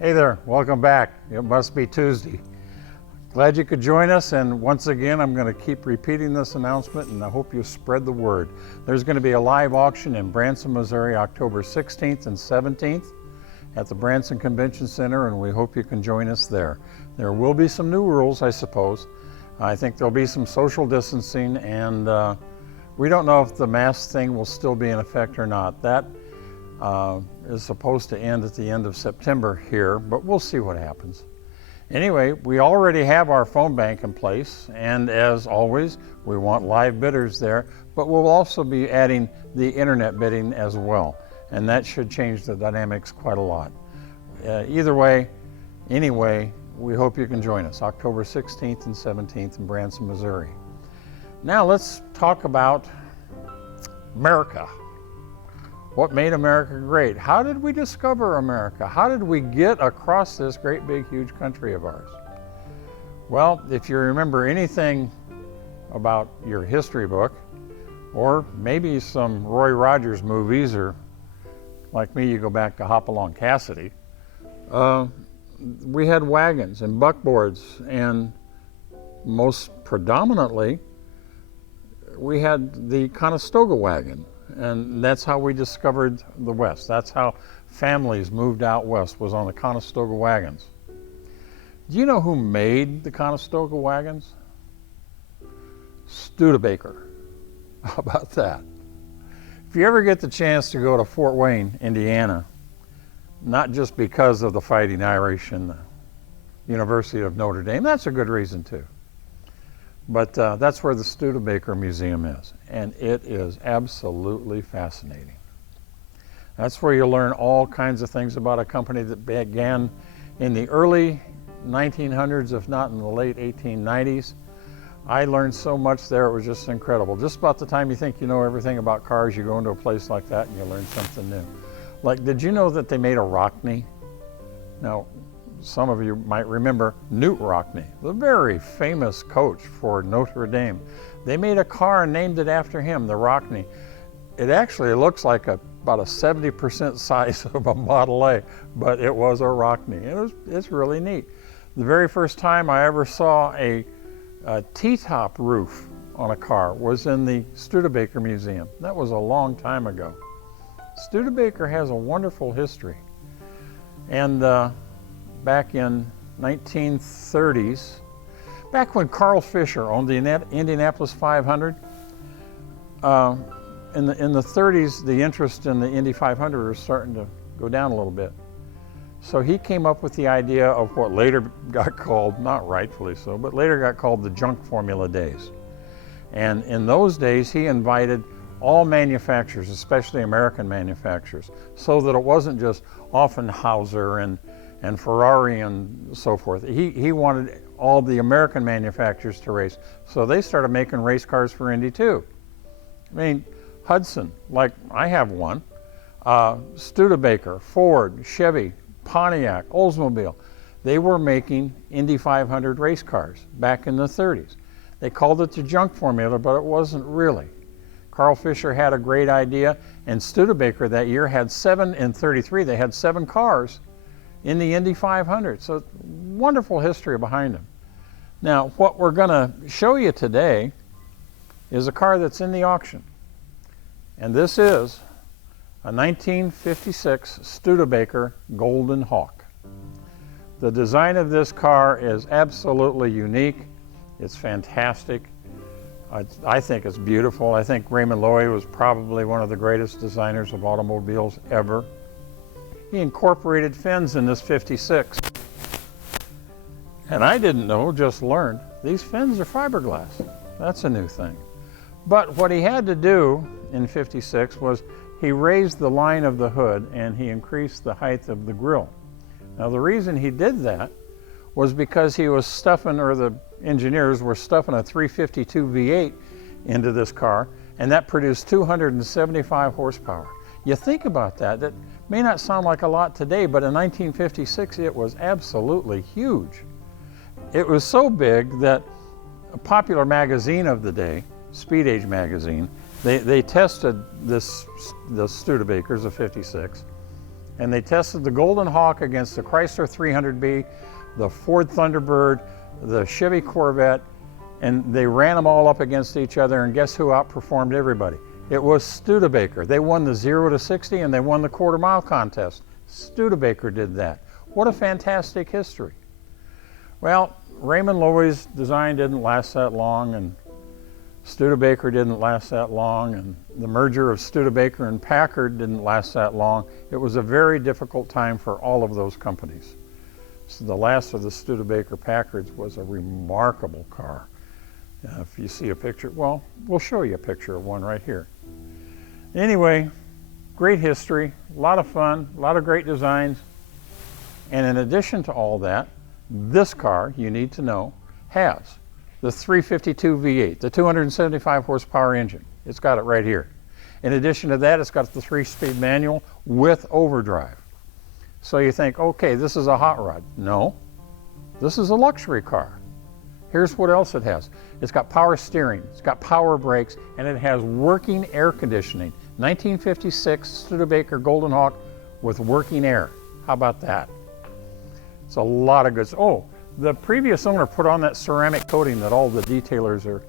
Hey there, welcome back. It must be Tuesday. Glad you could join us, and once again I'm going to keep repeating this announcement, and I hope you spread the word. There's going to be a live auction in Branson, Missouri, October 16th and 17th at the Branson Convention Center, and we hope you can join us there. There will be some new rules, I suppose. I think there'll be some social distancing, and we don't know if the mask thing will still be in effect or not. That is supposed to end at the end of September here, but we'll see what happens. Anyway, we already have our phone bank in place, and as always, we want live bidders there, but we'll also be adding the internet bidding as well, and that should change the dynamics quite a lot. Either way, anyway, we hope you can join us October 16th and 17th in Branson, Missouri. Now let's talk about America. What made America great? How did we discover America? How did we get across this great big huge country of ours? Well, if you remember anything about your history book, or maybe some Roy Rogers movies, or like me, you go back to Hopalong Cassidy, we had wagons and buckboards, and most predominantly, we had the Conestoga wagon. And that's how we discovered the West. That's how families moved out west, was on the Conestoga wagons. Do you know who made the Conestoga wagons? Studebaker. How about that? If you ever get the chance to go to Fort Wayne, Indiana, not just because of the Fighting Irish and the University of Notre Dame, that's a good reason too. But that's where the Studebaker Museum is, and it is absolutely fascinating. That's where you'll learn all kinds of things about a company that began in the early 1900s, if not in the late 1890s. I learned so much there, it was just incredible. Just about the time you think you know everything about cars, you go into a place like that and you learn something new. Like, did you know that they made a Rockney? Now, some of you might remember Knute Rockne, the very famous coach for Notre Dame. They made a car and named it after him, the Rockne. It actually looks like about a 70% size of a Model A, but it was a Rockne. It's really neat. The very first time I ever saw a T-top roof on a car was in the Studebaker Museum. That was a long time ago. Studebaker has a wonderful history. And back in 1930s, back when Carl Fisher owned the Indianapolis 500, in the 30s, the interest in the Indy 500 was starting to go down a little bit. So he came up with the idea of what later got called, not rightfully so, but later got called the junk formula days. And in those days, he invited all manufacturers, especially American manufacturers, so that it wasn't just Offenhauser and Ferrari and so forth. He wanted all the American manufacturers to race. So they started making race cars for Indy too. I mean, Hudson, like I have one, Studebaker, Ford, Chevy, Pontiac, Oldsmobile, they were making Indy 500 race cars back in the 30s. They called it the junk formula, but it wasn't really. Carl Fisher had a great idea, and Studebaker that year had in 33, they had 7 cars in the Indy 500. So wonderful history behind them. Now, what we're going to show you today is a car that's in the auction. And this is a 1956 Studebaker Golden Hawk. The design of this car is absolutely unique. It's fantastic. I think it's beautiful. I think Raymond Loewy was probably one of the greatest designers of automobiles ever. He incorporated fins in this 56. And I didn't know, just learned, these fins are fiberglass. That's a new thing. But what he had to do in 56 was he raised the line of the hood and he increased the height of the grille. Now the reason he did that was because he was stuffing, or the engineers were stuffing a 352 V8 into this car, and that produced 275 horsepower. You think about that, that may not sound like a lot today, but in 1956 it was absolutely huge. It was so big that a popular magazine of the day, Speed Age magazine, they tested the Studebakers of 56, And they tested the Golden Hawk against the Chrysler 300B, the Ford Thunderbird, the Chevy Corvette, and they ran them all up against each other, and guess who outperformed everybody? It was Studebaker. They won the 0 to 60 and they won the quarter-mile contest. Studebaker did that. What a fantastic history. Well, Raymond Loewy's design didn't last that long, and Studebaker didn't last that long, and the merger of Studebaker and Packard didn't last that long. It was a very difficult time for all of those companies. So the last of the Studebaker Packards was a remarkable car. If you see a picture, well, we'll show you a picture of one right here. Anyway, great history, a lot of fun, a lot of great designs. And in addition to all that, this car, you need to know, has the 352 V8, the 275 horsepower engine. It's got it right here. In addition to that, it's got the 3-speed manual with overdrive. So you think, okay, this is a hot rod. No, this is a luxury car. Here's what else it has. It's got power steering, it's got power brakes, and it has working air conditioning. 1956 Studebaker Golden Hawk with working air. How about that? It's a lot of goods. Oh, the previous owner put on that ceramic coating that all the detailers are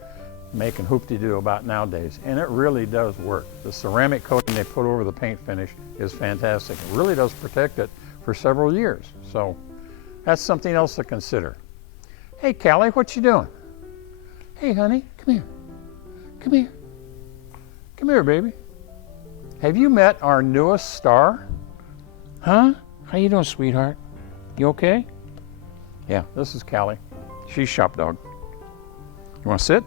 making hoop-de-doo about nowadays, and it really does work. The ceramic coating they put over the paint finish is fantastic. It really does protect it for several years. So that's something else to consider. Hey, Callie, what you doing? Hey, honey, come here. Come here. Come here, baby. Have you met our newest star? Huh? How you doing, sweetheart? You okay? Yeah, this is Callie. She's Shop Dog. You want to sit?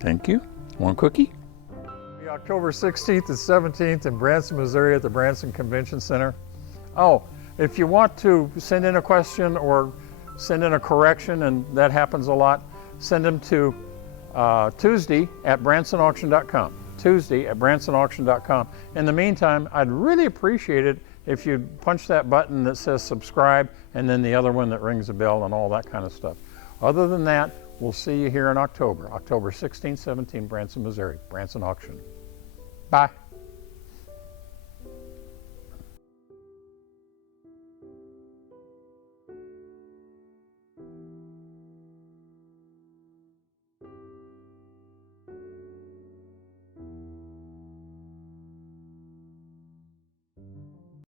Thank you. Want a cookie? October 16th and 17th in Branson, Missouri at the Branson Convention Center. Oh, if you want to send in a question or send in a correction, and that happens a lot, send them to Tuesday at bransonauction.com. Tuesday at bransonauction.com. In the meantime, I'd really appreciate it if you punch that button that says subscribe and then the other one that rings a bell and all that kind of stuff. Other than that, we'll see you here in October. October 16th, 17th, Branson, Missouri, Branson Auction. Bye.